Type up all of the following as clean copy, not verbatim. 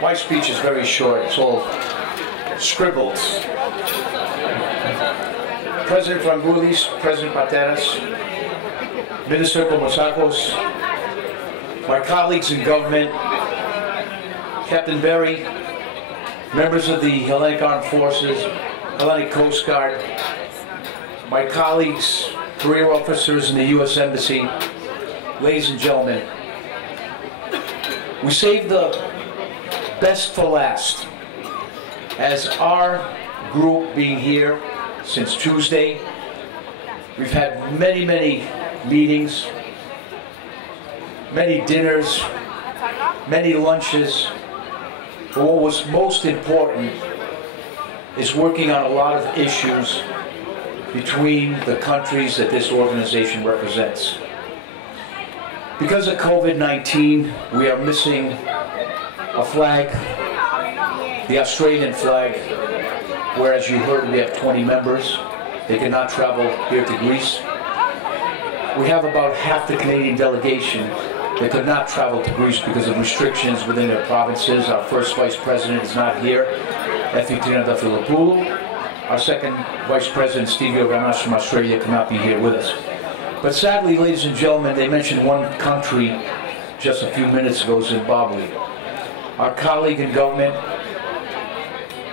My speech is very short. It's all scribbled. President Frangoulis, President Pateras, Minister Komosakos, my colleagues in government, Captain Berry, members of the Hellenic Armed Forces, Hellenic Coast Guard, my colleagues, career officers in the U.S. Embassy, ladies and gentlemen, we saved the best for last. As our group being here since Tuesday, we've had many meetings, many dinners, many lunches, but what was most important is working on a lot of issues between the countries that this organization represents. Because of COVID-19, we are missing a flag, the Australian flag, where, as you heard, we have 20 members. They cannot travel here to Greece. We have about half the Canadian delegation that could not travel to Greece because of restrictions within their provinces. Our first vice president is not here, Effitrina Dafilopoulou. Our second vice president, Steve Yoganas from Australia, cannot be here with us. But sadly, ladies and gentlemen, they mentioned one country just a few minutes ago, Zimbabwe. Our colleague in government,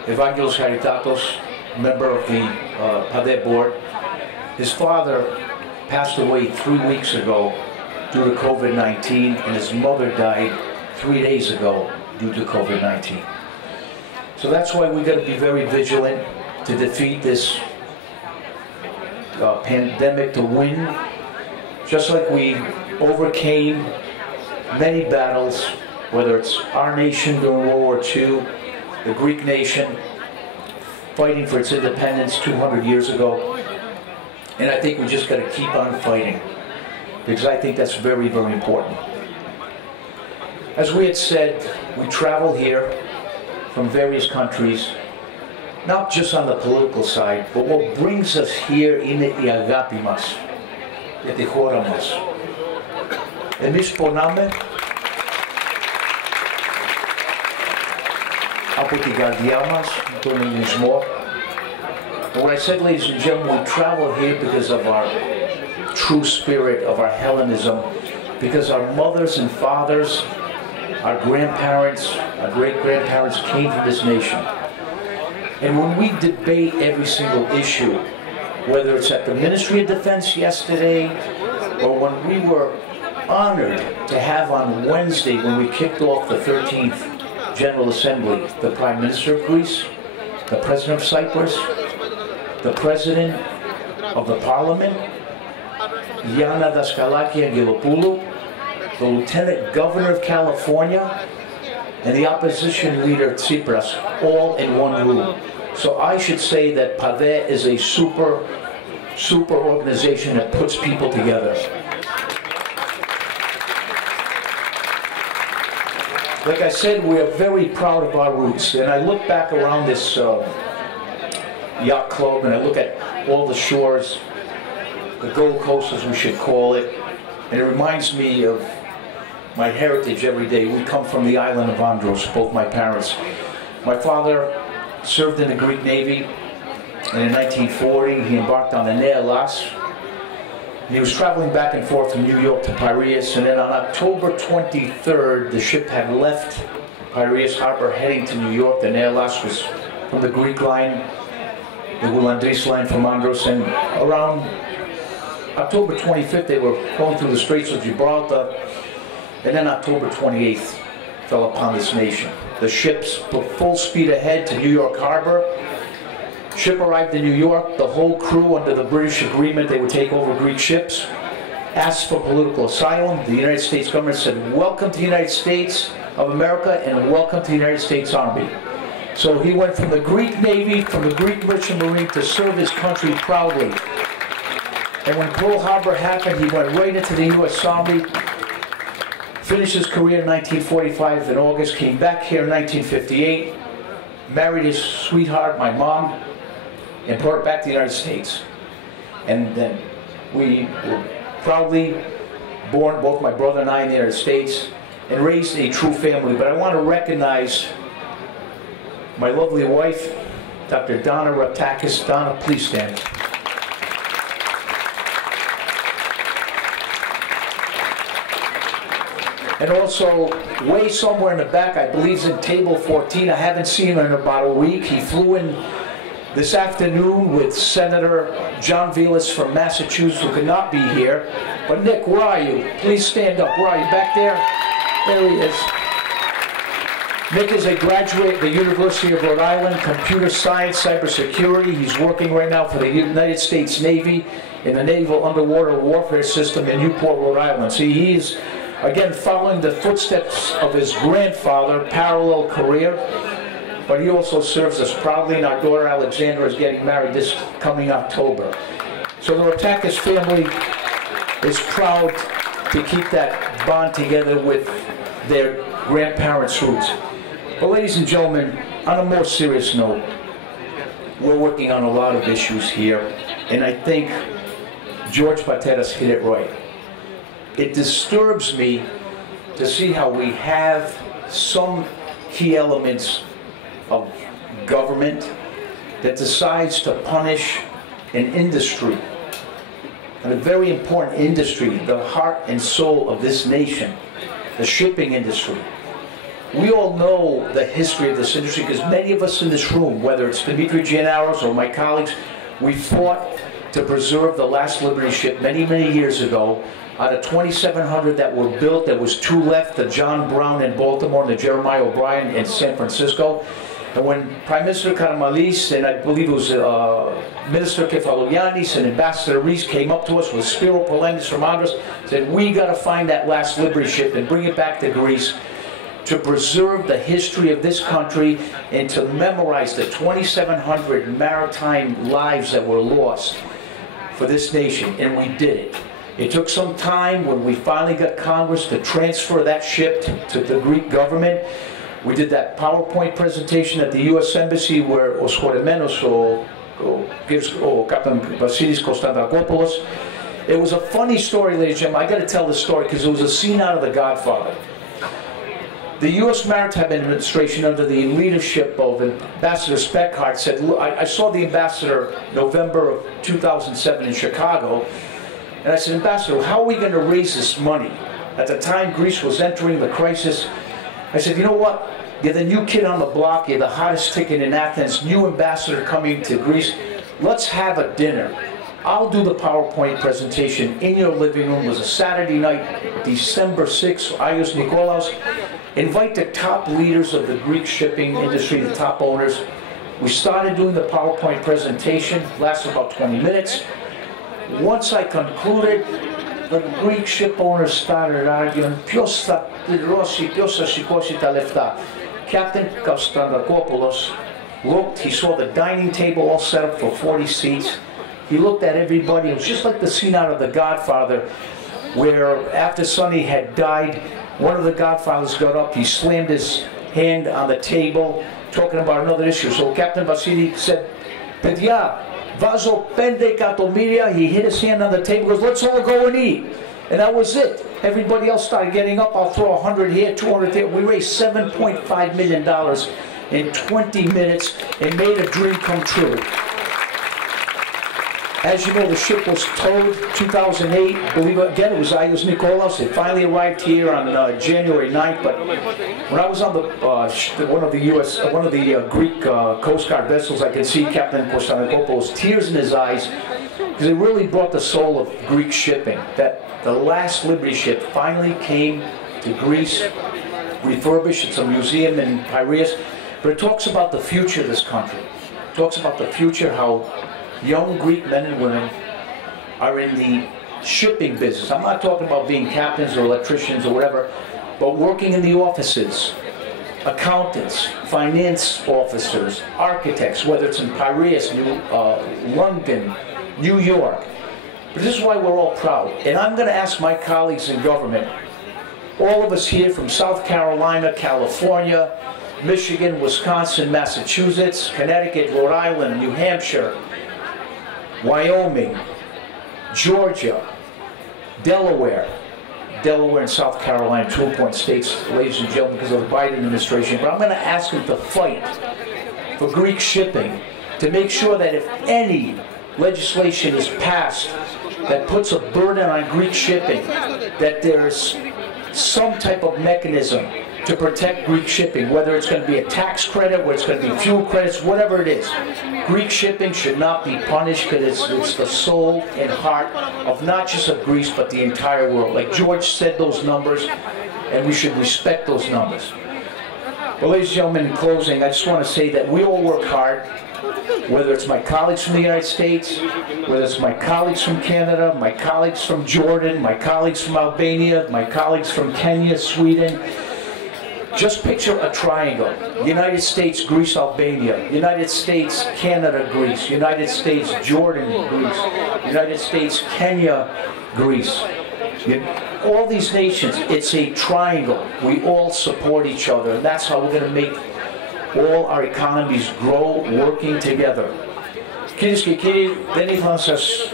Evangelos Charitatos, member of the PADEE board, his father passed away 3 weeks ago due to COVID-19, and his mother died 3 days ago due to COVID-19. So that's why we got to be very vigilant to defeat this pandemic, to win, just like we overcame many battles, whether it's our nation during World War II, the Greek nation fighting for its independence 200 years ago. And I think we just got to keep on fighting, because I think that's very important. As we had said, we travel here from various countries, not just on the political side, but what brings us here είναι η αγάπη μας για τη χώρα μας. Εμείς πονάμε από την καρδιά μας, τον ελληνισμό. And what I said, ladies and gentlemen, we travel here because of our true spirit, of our Hellenism, because our mothers and fathers, our grandparents, our great-grandparents came from this nation. And when we debate every single issue, whether it's at the Ministry of Defense yesterday, or when we were honored to have on Wednesday, when we kicked off the 13th General Assembly, the Prime Minister of Greece, the President of Cyprus, the President of the Parliament, Leonidas Raptakis, the Lieutenant Governor of California, and the opposition leader Tsipras, all in one room. So I should say that PADEE is a super organization that puts people together. Like I said, we are very proud of our roots, and I look back around this yacht club, and I look at all the shores, the Gold Coast as we should call it, and it reminds me of my heritage every day. We come from the island of Andros, both my parents. My father served in the Greek Navy, and in 1940 he embarked on the Piraeus. He was traveling back and forth from New York to Piraeus, and then on October 23rd, the ship had left Piraeus harbor heading to New York. The Piraeus was from the Greek line, the Goulandris line from Andros, and around October 25th they were going through the Straits of Gibraltar, and then October 28th fell upon this nation. The ships put full speed ahead to New York harbor. Ship arrived in New York. The whole crew, under the British agreement they would take over Greek ships, asked for political asylum. The United States government said, welcome to the United States of America and welcome to the United States Army. So he went from the Greek Navy, from the Greek Merchant Marine, to serve his country proudly. And when Pearl Harbor happened, he went right into the U.S. Army, finished his career in 1945 in August, came back here in 1958, married his sweetheart, my mom, and brought her back to the United States. And then we were proudly born, both my brother and I, in the United States. and raised a true family. But I want to recognize my lovely wife, Dr. Donna Raptakis. Donna, please stand. And also, way somewhere in the back, I believe he's in table 14. I haven't seen him in about a week. He flew in this afternoon with Senator John Velas from Massachusetts, who could not be here. But Nick, where are you? Please stand up. Where are you? Back there? There he is. Nick is a graduate of the University of Rhode Island, computer science, cybersecurity. He's working right now for the United States Navy in the Naval Underwater Warfare System in Newport, Rhode Island. See, he's, again, following the footsteps of his grandfather, parallel career. But he also serves us proudly, and our daughter Alexandra is getting married this coming October. So the Raptakis family is proud to keep that bond together with their grandparents' roots. But ladies and gentlemen, on a more serious note, we're working on a lot of issues here, and I think George Pateras hit it right. It disturbs me to see how we have some key elements of government that decides to punish an industry, and a very important industry, the heart and soul of this nation, the shipping industry. We all know the history of this industry because many of us in this room, whether it's Dimitri Giannaros or my colleagues, we fought to preserve the last Liberty ship many, many years ago. Out of 2,700 that were built, there was 2 left, the John Brown in Baltimore and the Jeremiah O'Brien in San Francisco. And when Prime Minister Karamanlis, and I believe it was Minister Kefalogiannis and Ambassador Rees came up to us with Spiro Polendis from Andros, said, we got to find that last Liberty ship and bring it back to Greece to preserve the history of this country and to memorize the 2,700 maritime lives that were lost for this nation. And we did it. It took some time when we finally got Congress to transfer that ship to the Greek government. We did that PowerPoint presentation at the U.S. Embassy where Os Choremenos or Captain Vasilis Kostandakopoulos. It was a funny story, ladies and gentlemen. I got to tell this story because it was a scene out of The Godfather. The U.S. Maritime Administration, under the leadership of Ambassador Speckhart, said, look, I saw the ambassador November of 2007 in Chicago, and I said, Ambassador, how are we going to raise this money? At the time, Greece was entering the crisis. I said, you know what? You're the new kid on the block. You're the hottest ticket in Athens. New ambassador coming to Greece. Let's have a dinner. I'll do the PowerPoint presentation in your living room. It was a Saturday night, December 6th, Aios Nikolaos. Invite the top leaders of the Greek shipping industry, the top owners. We started doing the PowerPoint presentation, lasted about 20 minutes. Once I concluded, the Greek ship owners started arguing, ποιος θα πληρώσει, ποιος θα σηκώσει τα λεφτά. Captain Kostandakopoulos looked, he saw the dining table all set up for 40 seats. He looked at everybody. It was just like the scene out of The Godfather, where after Sonny had died, one of the Godfathers got up, he slammed his hand on the table, talking about another issue. So Captain Vasili said, Παιδιά, βάζω 5 εκατομμύρια. He hit his hand on the table, goes, let's all go and eat. And that was it. Everybody else started getting up. I'll throw 100 here, 200 here. We raised $7.5 million in 20 minutes and made a dream come true. As you know, the ship was towed 2008. I believe again it was Aios Nikolaos. It finally arrived here on January 9th. But when I was on the one of the Greek Coast Guard vessels, I could see Captain Kostandakopoulos, tears in his eyes, because it really brought the soul of Greek shipping. That the last Liberty ship finally came to Greece, refurbished. It's a museum in Piraeus, but it talks about the future of this country. It talks about the future, how young Greek men and women are in the shipping business. I'm not talking about being captains or electricians or whatever, but working in the offices, accountants, finance officers, architects, whether it's in Piraeus, London, New York. But this is why we're all proud. And I'm going to ask my colleagues in government, all of us here from South Carolina, California, Michigan, Wisconsin, Massachusetts, Connecticut, Rhode Island, New Hampshire, Wyoming, Georgia, Delaware, Delaware and South Carolina, 2 important states, ladies and gentlemen, because of the Biden administration. But I'm going to ask him to fight for Greek shipping to make sure that if any legislation is passed that puts a burden on Greek shipping, that there's some type of mechanism to protect Greek shipping, whether it's going to be a tax credit, whether it's going to be fuel credits, whatever it is. Greek shipping should not be punished because it's the soul and heart of not just of Greece, but the entire world. Like George said those numbers, and we should respect those numbers. Well, ladies and gentlemen, in closing, I just want to say that we all work hard, whether it's my colleagues from the United States, whether it's my colleagues from Canada, my colleagues from Jordan, my colleagues from Albania, my colleagues from Kenya, Sweden. Just picture a triangle. United States, Greece, Albania. United States, Canada, Greece. United States, Jordan, Greece. United States, Kenya, Greece. All these nations, it's a triangle. We all support each other, and that's how we're going to make all our economies grow, working together. Κυρίες και κύριοι, δεν ήθελα να σας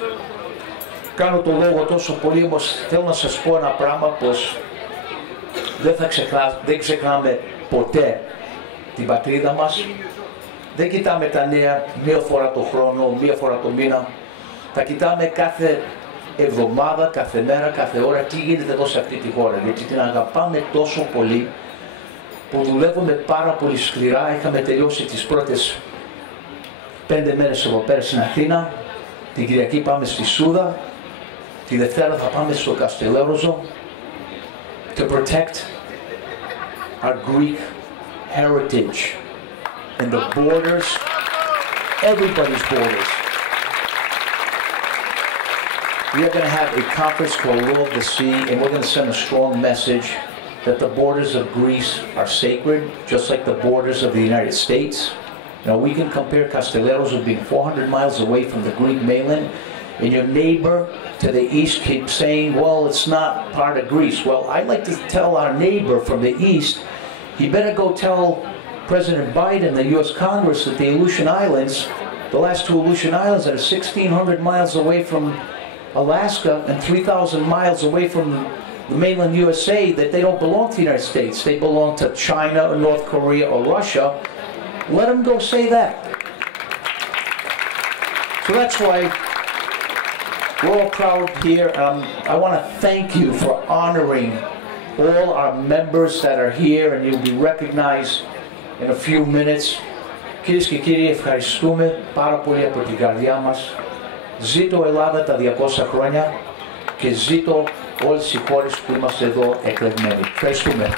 κάνω το λόγο τόσο πολύ, όμως θέλω να σας πω ένα πράγμα, πως δεν ξεχνάμε ποτέ την πατρίδα μας. Δεν κοιτάμε τα νέα μία φορά το χρόνο, μία φορά το μήνα. Θα κοιτάμε κάθε εβδομάδα, κάθε μέρα, κάθε ώρα τι γίνεται εδώ σε αυτή τη χώρα. Γιατί την αγαπάμε τόσο πολύ που δουλεύουμε πάρα πολύ σκληρά. Είχαμε τελειώσει τις πρώτες 5 μέρες εδώ πέρα στην Αθήνα. Την Κυριακή πάμε στη Σούδα. Τη Δευτέρα θα πάμε στο Καστελέροζο. To protect our Greek heritage and the borders, everybody's borders. We are going to have a conference called Law of the Sea, and we're going to send a strong message that the borders of Greece are sacred, just like the borders of the United States. Now, we can compare Castelleros as being 400 miles away from the Greek mainland, and your neighbor to the east keeps saying, well, it's not part of Greece. Well, I'd like to tell our neighbor from the east, he better go tell President Biden, the U.S. Congress, that the Aleutian Islands, the last 2 Aleutian Islands that are 1,600 miles away from Alaska and 3,000 miles away from the mainland USA, that they don't belong to the United States. They belong to China or North Korea or Russia. Let them go say that. So that's why we're all proud here. I want to thank you for honoring all our members that are here, and you'll be recognized in a few minutes. Κυρίες και κύριοι, ευχαριστούμε πάρα πολύ από την καρδιά μας. Ζήτω Ελλάδα τα 200 χρόνια και ζήτω όλες οι χώρες που είμαστε εδώ εκλεγμένοι. Ευχαριστούμε.